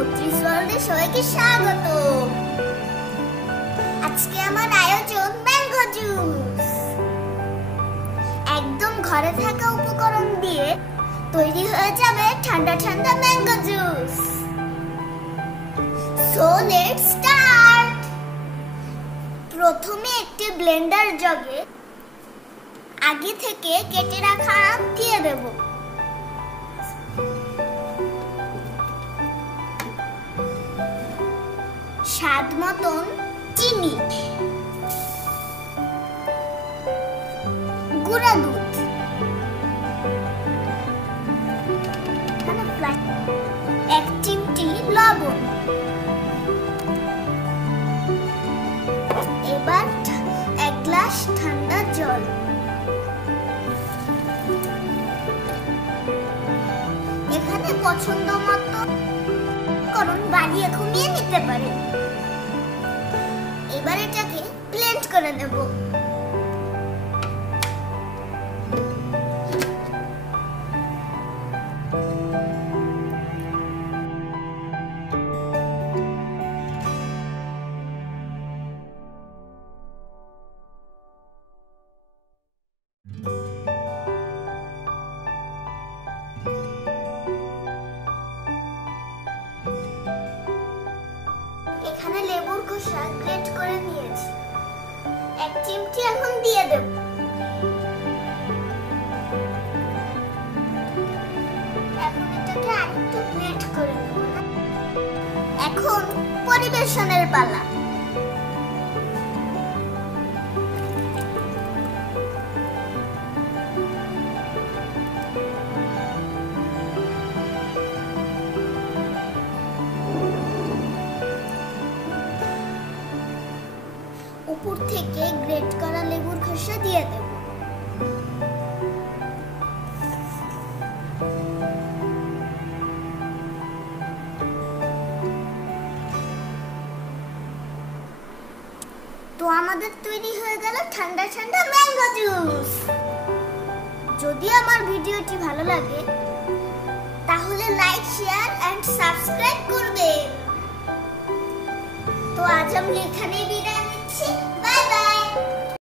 ottrisworld সবাইকে স্বাগত। আজকে আমার আয়োজন ম্যাঙ্গো জুস। একদম ঘরে থাকা উপকরণ দিয়ে তৈরি হয়ে যাবে ঠান্ডা ঠান্ডা mango juice. So let's start. প্রথমে একটি ব্লেন্ডার জগে আগে থেকে কেটে রাখা আম দিয়ে দেব। স্বাদ মতন চিনি, গুঁড়া দুধ, এক চিমটি লবণ। এবার এক গ্লাস ঠান্ডা জল। এখানে পছন্দ মতো করুন, বাড়িয়ে কমিয়ে নিতে পারেন। এবার এটাকে ব্লেন্ড করে নেব। এখানে লেবুর খোসা গ্রেট করে নিয়েছি, এক চিমটি এখন দিয়ে দেব। এখন এটাকে আরেকটু গ্রেট করে নেব। এখন পরিবেশনের পালা। উপর থেকে গ্রেট করা লেবুর খোসা দিয়ে দেব। তো আমাদের তৈরি হয়ে গেল ঠান্ডা ঠান্ডা ম্যাঙ্গো জুস। যদি আমার ভিডিওটি ভালো লাগে তাহলে লাইক, শেয়ার এন্ড সাবস্ক্রাইব করবেন। তো আজ আমি এখানেই বিদায় নিচ্ছি।